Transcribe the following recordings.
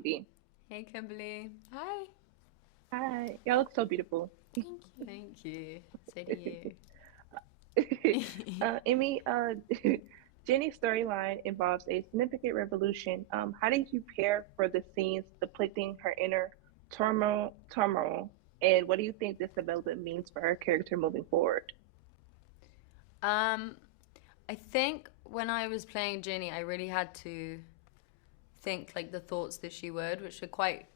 TV. Hey, Kimberly. Hi. Hi, y'all look so beautiful. Thank you. Thank you. So do you. Emmy, Jenny's storyline involves a significant revolution. How did you prepare for the scenes depicting her inner turmoil, and what do you think this development means for her character moving forward? um, I think when I was playing Ginny, I really had to think like the thoughts that she would, which are quite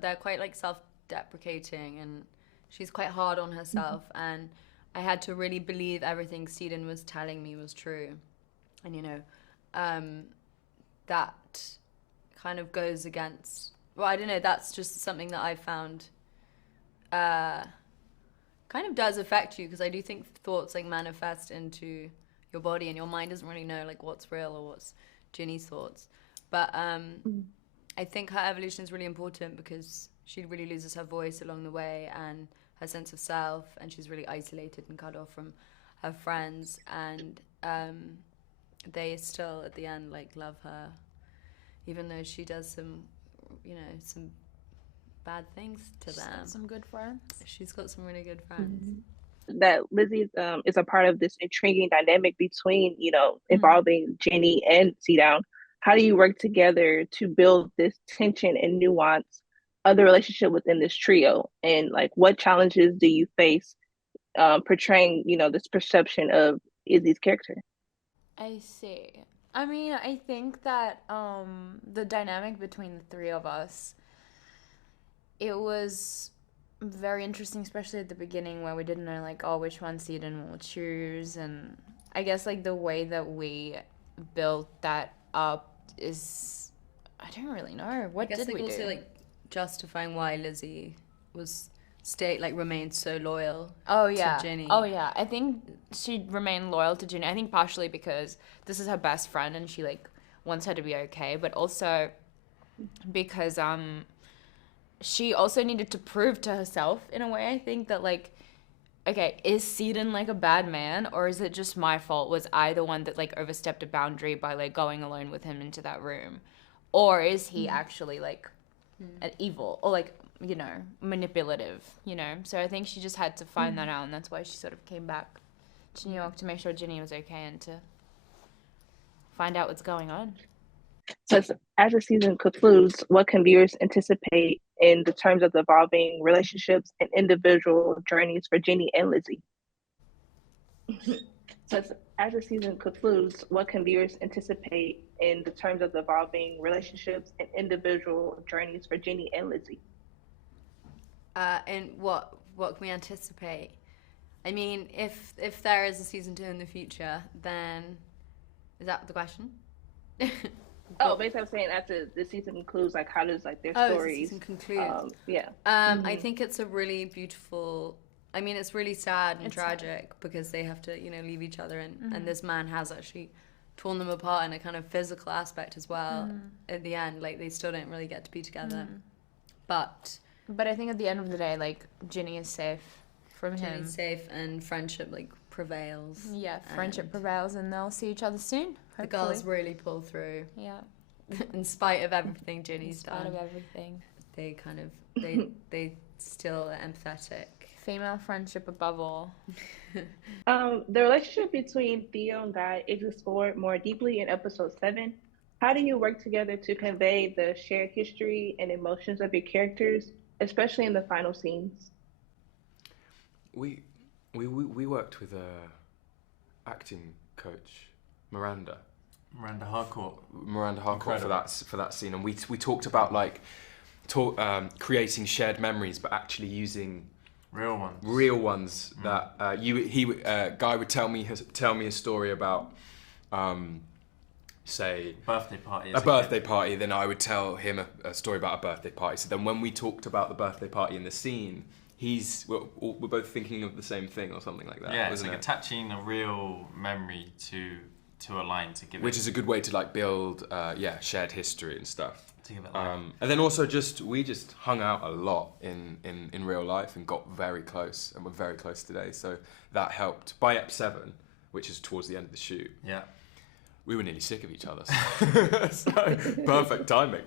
they're quite like self-deprecating, and she's quite hard on herself. And I had to really believe everything Seaton was telling me was true. And um, that kind of goes against. Well, I don't know. That's just something that I found uh, kind of does affect you, because I do think thoughts like manifest into your body, and your mind doesn't really know like what's real or what's Ginny's thoughts. But Mm. I think her evolution is really important because she really loses her voice along the way and her sense of self, and she's really isolated and cut off from her friends. And they still at the end like love her, even though she does some bad things to She's them. got some good friends. She's got some really good friends. That Lizzie is a part of this intriguing dynamic between, Mm. involving Jenny and C Down. How do you work together to build this tension and nuance of the relationship within this trio? And like, what challenges do you face portraying, this perception of Izzy's character? I see. I mean, I think that the dynamic between the three of us, it was very interesting, especially at the beginning where we didn't know like, oh, which one Seaton will choose. And I guess like the way that we built that up is, I don't really know. What I guess did like we also do? like justifying why Lizzie was remained so loyal Oh to yeah. Ginny. Oh yeah. I think she remained loyal to Ginny. I think partially because this is her best friend and she like wants her to be okay, but also because she also needed to prove to herself in a way. I think that like, okay, is Seaton like a bad man, or is it just my fault? Was I the one that like overstepped a boundary by like going alone with him into that room? Or is he actually like an evil or like, manipulative, So I think she just had to find that out, and that's why she sort of came back to New York to make sure Ginny was okay and to find out what's going on. So as the season concludes, what can viewers anticipate in the terms of the evolving relationships and individual journeys for Jenny and Lizzie? So as the season concludes, what can viewers anticipate in the terms of the evolving relationships and individual journeys for Jenny and Lizzie? And what can we anticipate? I mean, if there is a season 2 in the future, then is that the question? Oh, basically, I'm saying after the season concludes, like how does like their Oh, as the stories? season concludes. Yeah. I think it's a really beautiful. I mean, it's really sad and It's tragic because they have to, leave each other, and this man has actually torn them apart in a kind of physical aspect as well. At the end, like they still don't really get to be together. But I think at the end of the day, like, Ginny is safe from him. Jenny's safe, and friendship like prevails. Yeah, friendship and prevails, and they'll see each other soon, The hopefully. girls really pull through, Yeah, in spite of everything Ginny's in spite done. of everything. They kind of they still are empathetic. Female friendship above all. The relationship between Theo and Guy is explored more deeply in episode 7. How do you work together to convey the shared history and emotions of your characters, especially in the final scenes? We we worked with a acting coach, Miranda. Miranda Harcourt. Miranda Harcourt Incredible. for that scene, and we talked about like creating shared memories, but actually using Real ones. that Guy would tell me a story about say Birthday party. a birthday party, then I would tell him a story about a birthday party. So then when we talked about the birthday party in the scene, we're both thinking of the same thing or something like that. Yeah, it's wasn't like it? attaching a real memory to a line to give Which it. is a good way to like build shared history and stuff. To give it life. And then also we just hung out a lot in real life and got very close, and we're very close today. So that helped. By Ep 7, which is towards the end of the shoot, Yeah. we were nearly sick of each other. So perfect timing.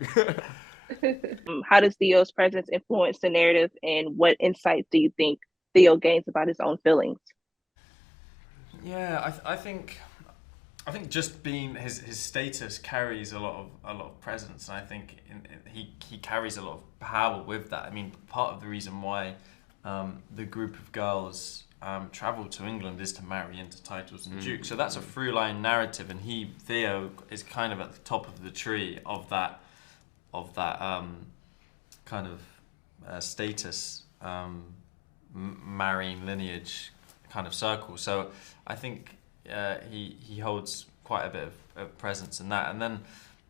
How does Theo's presence influence the narrative, and what insights do you think Theo gains about his own feelings? Yeah, I think just being his status carries a lot of presence, and I think he carries a lot of power with that. I mean, part of the reason why the group of girls travel to England is to marry into titles and dukes. So that's a through line narrative, and Theo is kind of at the top of the tree of that kind of status marrying lineage kind of circle. So I think he holds quite a bit of presence in that. And then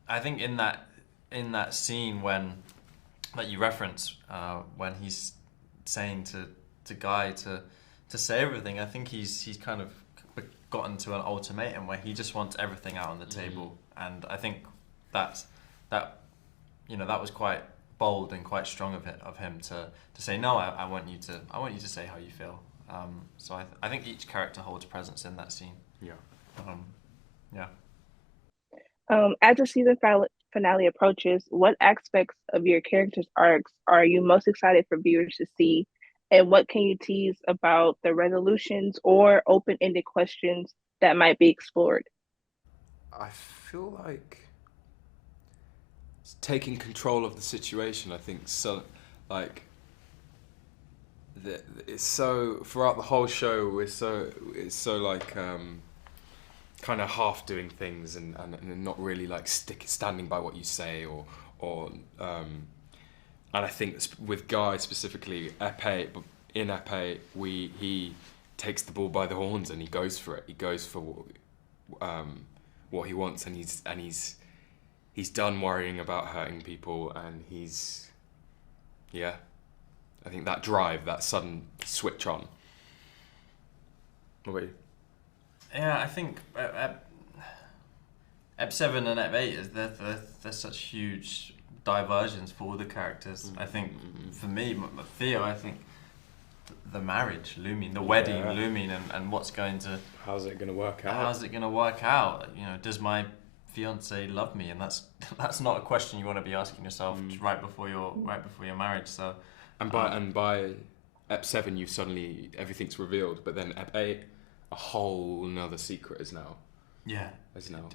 I think in that scene that you reference when he's saying to Guy to say everything, I think he's kind of gotten to an ultimatum where he just wants everything out on the table. And I think that was quite bold and quite strong of him to say, no, I want you to say how you feel. So I think each character holds presence in that scene. Yeah. Yeah. As the season finale approaches, what aspects of your characters' arcs are you most excited for viewers to see? And what can you tease about the resolutions or open-ended questions that might be explored? I feel like it's taking control of the situation. I think so. Like, it's so throughout the whole show. It's so like kind of half doing things and not really like standing by what you say or and I think with Guy specifically, in Epee, he takes the bull by the horns and he goes for it. He goes for what he wants, and he's done worrying about hurting people, and I think that drive, that sudden switch on. What about you? Yeah, I think Ep 7 and Ep 8 they're such huge diversions for all the characters. I think for me, Theo, I think the marriage looming, the wedding looming, and how's it going to work out? Does my fiance love me? And that's not a question you want to be asking yourself right before your marriage. So and by Ep 7, you suddenly everything's revealed, but then Ep 8, a whole another secret has now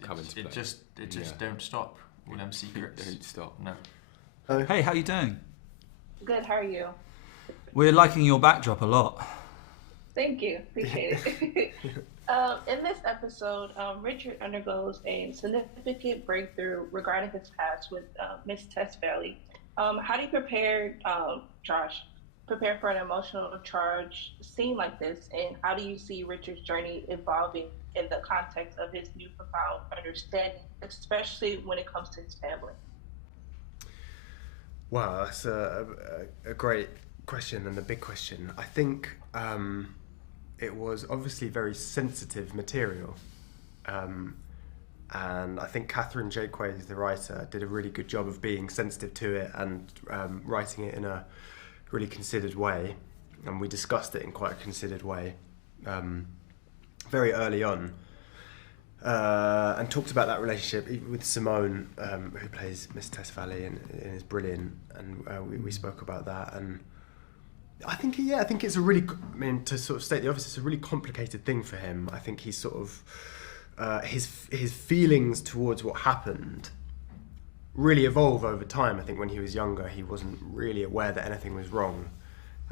come into play. It just don't stop. All them secrets don't stop. No. Hey, how you doing? Good, how are you? We're liking your backdrop a lot. Thank you, appreciate it. In this episode, Richard undergoes a significant breakthrough regarding his past with Miss Spivey. How do you prepare for an emotional charge scene like this, and how do you see Richard's journey evolving in the context of his new profound understanding, especially when it comes to his family? Wow, that's a great question and a big question. I think it was obviously very sensitive material, and I think Catherine Jakeway, the writer, did a really good job of being sensitive to it and writing it in a really considered way, and we discussed it in quite a considered way very early on, and talked about that relationship with Simone, who plays Miss Spivey and is brilliant, and we spoke about that. And I think it's a really, to sort of state the obvious, it's a really complicated thing for him. I think he's sort of his feelings towards what happened really evolve over time. I think when he was younger, he wasn't really aware that anything was wrong,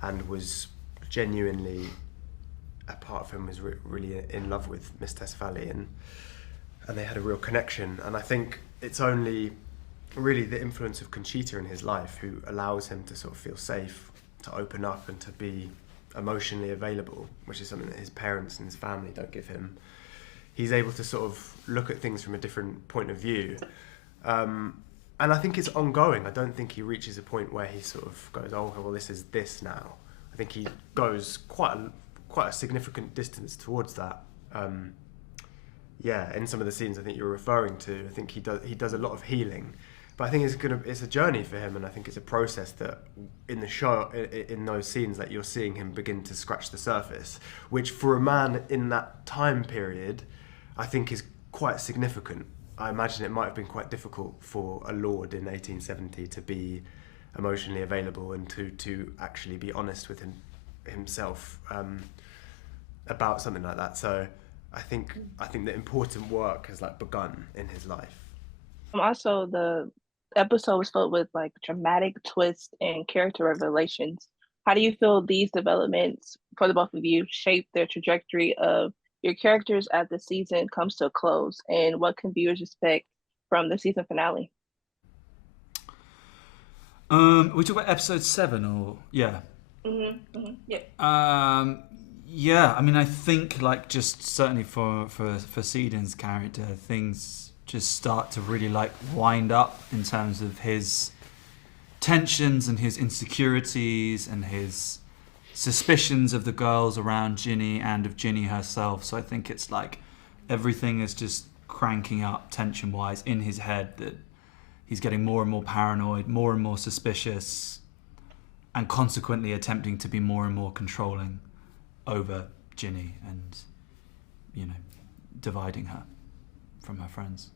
and was genuinely, a part of him was really in love with Miss Spivey, and they had a real connection. And I think it's only really the influence of Conchita in his life who allows him to sort of feel safe, to open up and to be emotionally available, which is something that his parents and his family don't give him. He's able to sort of look at things from a different point of view. And I think it's ongoing. I don't think he reaches a point where he sort of goes, oh, well, this is this now. I think he goes quite a significant distance towards that. In some of the scenes I think you're referring to, I think he does a lot of healing. But I think it's a journey for him, and I think it's a process that in the show, in those scenes, that you're seeing him begin to scratch the surface, which for a man in that time period, I think is quite significant. I imagine it might have been quite difficult for a lord in 1870 to be emotionally available and to actually be honest with himself about something like that. So I think the important work has like begun in his life. Also, the episode was filled with like dramatic twists and character revelations. How do you feel these developments for the both of you shape the trajectory of your characters as the season comes to a close, and what can viewers expect from the season finale? We talk about episode 7, or yeah. Yeah. Yeah, I mean, I think like just certainly for Seden's character, things just start to really like wind up in terms of his tensions and his insecurities and his suspicions of the girls around Ginny and of Ginny herself. So I think it's like everything is just cranking up tension-wise in his head, that he's getting more and more paranoid, more and more suspicious, and consequently attempting to be more and more controlling over Ginny and, you know, dividing her from her friends.